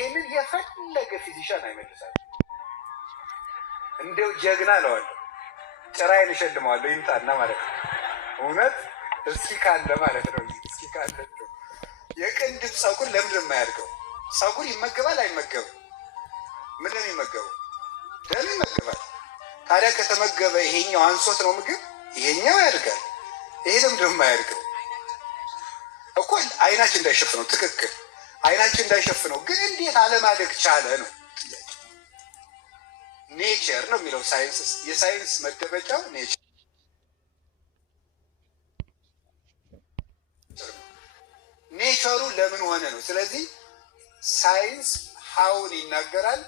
ይህንን የፈለገ ፊዚሻን አይመልሳል። እንደው ጀግና እለዋለሁ፣ ጭራዬን እሸልመዋለሁ ይምጣና ማለት ነው። እውነት እስኪ ካለ ማለት ነው። እስኪ ካለ የቅንድብ ፀጉር ለምንድን የማያድገው? ፀጉር ይመገባል አይመገብም? ምንድን ነው የሚመገበው? ደም ይመገባል። ታዲያ ከተመገበ ይሄኛው አንሶት ነው ምግብ፣ ይሄኛው ያድጋል። ይሄ ለምንድን የማያድገው? እኮ አይናችን እንዳይሸፍነው። ትክክል፣ አይናችን እንዳይሸፍነው። ግን እንዴት አለማደግ ቻለ ነው ጥያቄ። ኔቸር ነው የሚለው ሳይንስ፣ የሳይንስ መደበቂያው ኔቸር። ኔቸሩ ለምን ሆነ ነው። ስለዚህ ሳይንስ ሀውን ይናገራል፣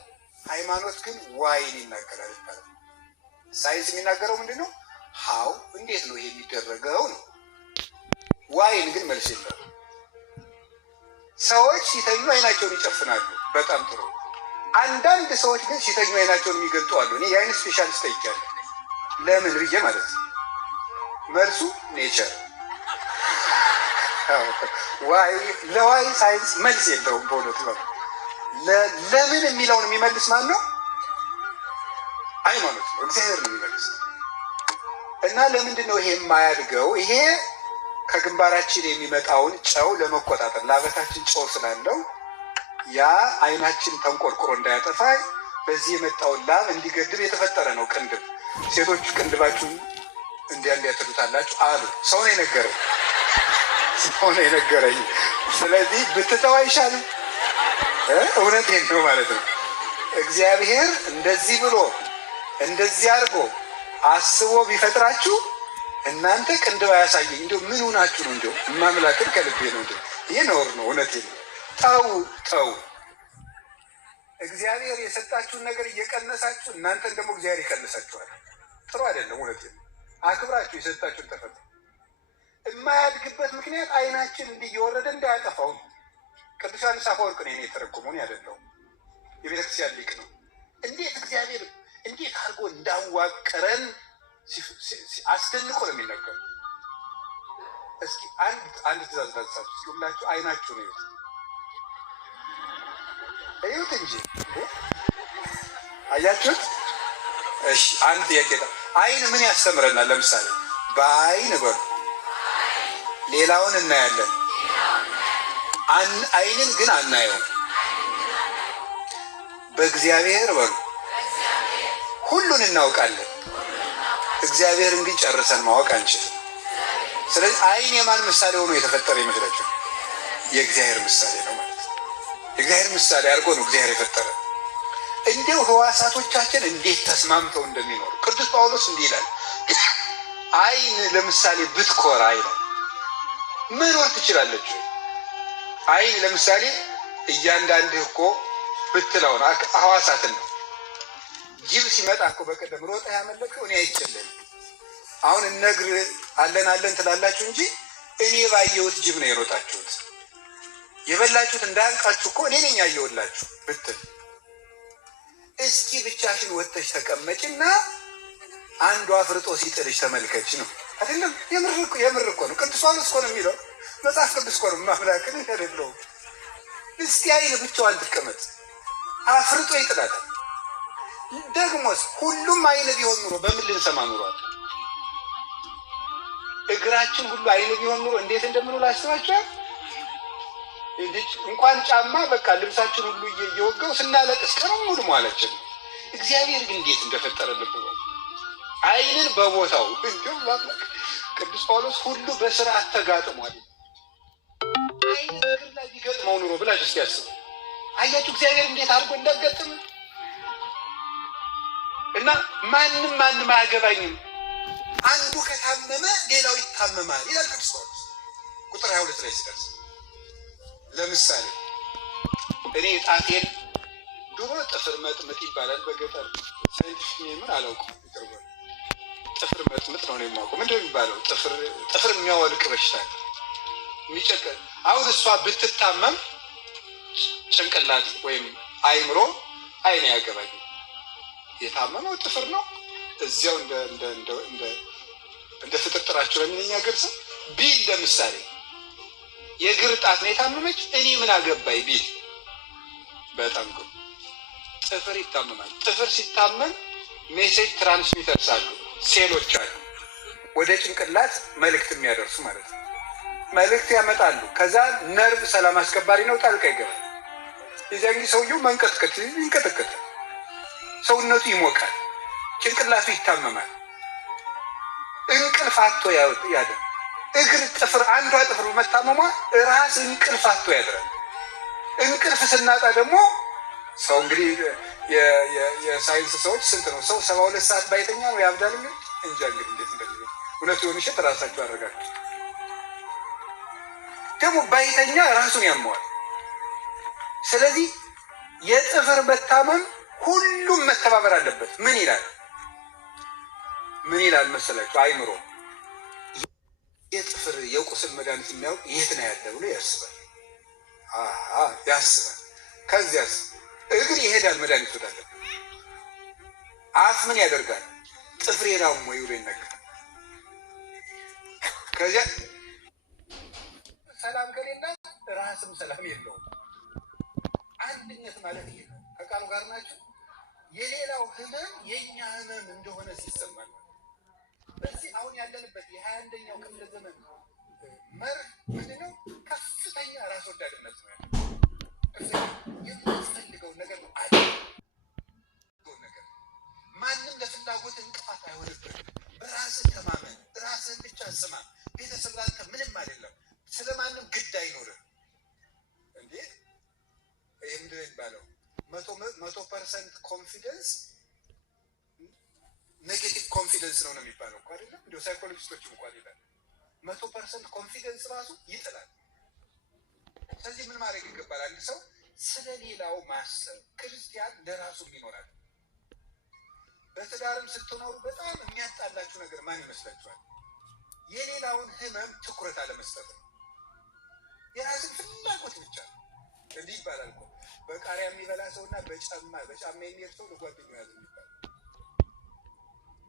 ሃይማኖት ግን ዋይን ይናገራል ይባላል። ሳይንስ የሚናገረው ምንድን ነው? ሀው እንዴት ነው የሚደረገው ነው። ዋይን ግን መልስ የለም። ሰዎች ሲተኙ አይናቸውን ይጨፍናሉ። በጣም ጥሩ። አንዳንድ ሰዎች ግን ሲተኙ አይናቸውን የሚገልጡ አሉ። እኔ የአይን ስፔሻሊስት ጠይቄያለሁ። ለምን ብዬ ማለት ነው። መልሱ ኔቸር። ዋይ ለዋይ ሳይንስ መልስ የለውም በእውነቱ ነው። ለምን የሚለውን የሚመልስ ማን ነው? ሃይማኖት ነው፣ እግዚአብሔር ነው የሚመልስ። እና ለምንድን ነው ይሄ የማያድገው? ይሄ ከግንባራችን የሚመጣውን ጨው ለመቆጣጠር ላበታችን ጨው ስላለው ያ አይናችን ተንቆርቁሮ እንዳያጠፋ በዚህ የመጣውን ላብ እንዲገድብ የተፈጠረ ነው። ቅንድብ ሴቶች ቅንድባችሁን እንዲያትሉታላችሁ አሉ። ሰው ነው የነገረኝ፣ ሰው ነው የነገረኝ። ስለዚህ ብትተው አይሻልም? እውነቴን ነው ማለት ነው። እግዚአብሔር እንደዚህ ብሎ እንደዚህ አድርጎ አስቦ ቢፈጥራችሁ እናንተ ቅንድብ አያሳየኝ እንዲሁ ምን ሆናችሁ ነው? እንዲሁ ማምላክን ከልቤ ነው። እንዲሁ ይህ ነውር ነው። እውነቴን ነው። ተው ተው። እግዚአብሔር የሰጣችሁን ነገር እየቀነሳችሁ እናንተን ደግሞ እግዚአብሔር ይቀንሳችኋል። ጥሩ አይደለም። እውነቴን ነው። አክብራችሁ የሰጣችሁን ተፈጥሮ የማያድግበት ምክንያት አይናችን እንዲህ እየወረደ እንዳያጠፋው ነው። ቅዱስ ዮሐንስ አፈወርቅ ነው የተረጎመውን ያደለው የቤተክርስቲያን ሊቅ ነው። እንዴት እግዚአብሔር እንዴት አድርጎ እንዳዋቀረን አስደንቆ ነው የሚነገሩ። እስኪ አንድ ትእዛዝ ላንሳችሁ። እስኪ ሁላችሁ አይናችሁ ነው እዩት እንጂ አያችሁት? እሺ አንድ ጥያቄ አይን ምን ያስተምረናል? ለምሳሌ በአይን በሉ ሌላውን እናያለን፣ አይንን ግን አናየውም። በእግዚአብሔር በሉ ሁሉን እናውቃለን፣ እግዚአብሔርን ግን ጨርሰን ማወቅ አንችልም። ስለዚህ አይን የማን ምሳሌ ሆኖ የተፈጠረ ይመስላችሁ? የእግዚአብሔር ምሳሌ ነው ማለት ነው። የእግዚአብሔር ምሳሌ አድርጎ ነው እግዚአብሔር የፈጠረ። እንዲሁ ህዋሳቶቻችን እንዴት ተስማምተው እንደሚኖሩ ቅዱስ ጳውሎስ እንዲህ ይላል፣ አይን ለምሳሌ ብትኮራ ይላል መኖር ትችላለች። አይን ለምሳሌ እያንዳንድህ እኮ ብትለውን ህዋሳትን ነው። ጅብ ሲመጣ እኮ በቀደም ሮጣ ያመለጥከው እኔ አይችልም። አሁን እነግር አለን ትላላችሁ እንጂ እኔ ባየሁት ጅብ ነው የሮጣችሁት። የበላችሁት እንዳያንቃችሁ እኮ እኔ ነኝ ያየሁላችሁ ብትል፣ እስኪ ብቻሽን ወጥተሽ ተቀመጭና አንዱ አፍርጦ ሲጥልሽ ተመልከች ነው አይደለም? የምር እኮ ነው። ቅዱስ ጳውሎስ እኮ ነው የሚለው፣ መጽሐፍ ቅዱስ እኮ ነው። ማምላክን አይደለሁም። እስቲ አይን ብቻዋን ትቀመጥ፣ አፍርጦ ይጥላታል። ደግሞስ ሁሉም አይን ቢሆን ኑሮ በምን ልንሰማ ኑሯል? እግራችን ሁሉ አይን ቢሆን ኑሮ እንዴት እንደምንውል አስባችኋል? እንኳን ጫማ በቃ ልብሳችን ሁሉ እየወጋው ስናለቅስ ቀኑን ሙሉ መዋላችን። እግዚአብሔር ግን እንዴት እንደፈጠረ ልብ በሉ። አይንን በቦታው እንዲሁም ቅዱስ ጳውሎስ ሁሉ በስርዓት ተጋጥሟል። አይን እግር ላይ ቢገጥመው ኑሮ ብላችሁ እስኪ ያስቡ። አያችሁ እግዚአብሔር እንዴት አድርጎ እንዳገጥም እና ማንም አያገባኝም፣ አንዱ ከታመመ ሌላው ይታመማል ይላል ቅዱስ ጳውሎስ ቁጥር 22 ላይ ሲደርስ። ለምሳሌ እኔ ጣቴን ድሮ ጥፍር መጥምጥ ይባላል በገጠር ሳይንቲፊክ ኔምን አላውቅም፣ ይቀርባል ጥፍር መጥምጥ ነው የማውቀው። ምንድን ነው የሚባለው? ጥፍር የሚያወልቅ በሽታ የሚጨቀል። አሁን እሷ ብትታመም ጭንቅላት ወይም አይምሮ አይን ያገባኝ የታመመው ጥፍር ነው። እዚያው እንደ ፍጥርጥራቸው ለሚለኛ ገርሰ ቢል ለምሳሌ የእግር ጣት ነው የታመመች፣ እኔ ምን አገባኝ ቢል በጣም ጥሩ። ጥፍር ይታመማል። ጥፍር ሲታመም ሜሴጅ ትራንስሚተርስ አሉ፣ ሴሎች አሉ፣ ወደ ጭንቅላት መልእክት የሚያደርሱ ማለት ነው። መልእክት ያመጣሉ። ከዛ ነርቭ ሰላም አስከባሪ ነው፣ ጣልቃ ይገባል። የዚያን ጊዜ ሰውየው መንቀጥቀጥ ይንቀጠቀጣል፣ ሰውነቱ ይሞቃል፣ ጭንቅላቱ ይታመማል፣ እንቅልፍ አጥቶ ያድራል። እግር ጥፍር አንዷ ጥፍር በመታመሟ ራስ እንቅልፍ አጥቶ ያድራል። እንቅልፍ ስናጣ ደግሞ ሰው እንግዲህ የሳይንስ ሰዎች ስንት ነው ሰው 72 ሰዓት ባይተኛ ነው ያብዳል። እንጃ እንግዲህ እንዴት እንደሚሆን እውነቱ የሆነ ሸት ራሳቸው አደረጋቸው። ደግሞ ባይተኛ ራሱን ያመዋል። ስለዚህ የጥፍር መታመም ሁሉም መተባበር አለበት። ምን ይላል መሰላችሁ? አይምሮ የጥፍር የቁስል መድኃኒት የሚያውቅ የት ነው ያለ ብሎ ያስባል። ከዚያስ እግር ይሄዳል መድኃኒት ወዳለበት። አፍ ምን ያደርጋል? ጥፍሬ ነው ወይ ብሎ ይነገራል። ከዚያ ሰላም ከሌለ ራስም ሰላም የለውም። አንድነት ማለት ይሄ ነው። ከቃሉ ጋር ናቸው። የሌላው ህመም የእኛ ህመም እንደሆነ ሲሰማል። በዚህ አሁን ያለንበት የ21ኛው ክፍለ ዘመን መርህ ምንድነው? ከፍተኛ ራስ ወዳድነት ነው። የምትፈልገውን ነገር ነው ነገር ማንም ለፍላጎት እንቅፋት አይሆንብን። በራስህ ተማመን፣ ራስህን ብቻ ስማ። ቤተሰብ ላንተ ምንም አይደለም። ስለማንም ግድ አይኖርም። እንዴ ይህ ምንድን ነው የሚባለው? 100% ኮንፊደንስ ኔጌቲቭ ኮንፊደንስ ነው የሚባለው እኮ አይደለም? እንዲሁ ሳይኮሎጂስቶች እንኳን ይላል 100% ኮንፊደንስ ራሱ ይጥላል። ስለዚህ ምን ማድረግ ይገባል? አንድ ሰው ስለ ሌላው ማሰብ። ክርስቲያን ለራሱም ይኖራል። በትዳርም ስትኖሩ በጣም የሚያጣላችሁ ነገር ማን ይመስላችኋል? የሌላውን ህመም ትኩረት አለመስጠት ነው። የራስን ፍላጎት ብቻ ነው። እንዲህ ይባላል እኮ በቃሪያ የሚበላ ሰውና በጫማ የሚሄድ ሰው ለጓደኛው ያዘ የሚባል።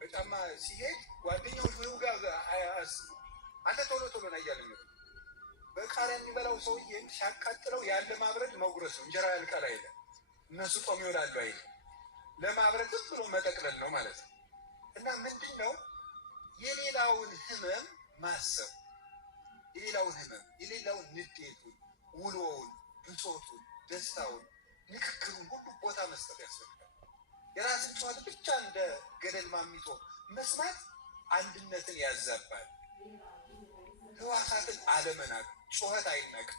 በጫማ ሲሄድ ጓደኛው ጋር አንተ ቶሎ ና እያለ የሚለው በቃሪያ የሚበላው ሰውዬ ሲያቃጥለው ያለ ማብረድ መጉረስ ነው። እንጀራ ያልቃል አይለ እነሱ ጦም ይውላሉ አይለ ለማብረድ ዝም ብሎ መጠቅለል ነው ማለት ነው። እና ምንድን ነው የሌላውን ህመም ማሰብ፣ የሌላውን ህመም፣ የሌላውን ንዴቱን፣ ውሎውን፣ ብሶቱን፣ ደስታውን፣ ንክክሩን ሁሉ ቦታ መስጠት ያስፈልጋል። የራስን ጨዋታ ብቻ እንደ ገደል ማሚቶ መስማት አንድነትን ያዛባል። ህዋሳትን አለመናቅ። ጩኸት አይናቅ፣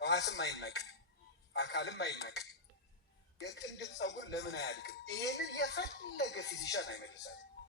ህዋስም አይናቅ፣ አካልም አይናቅ። የቅንድብ ፀጉር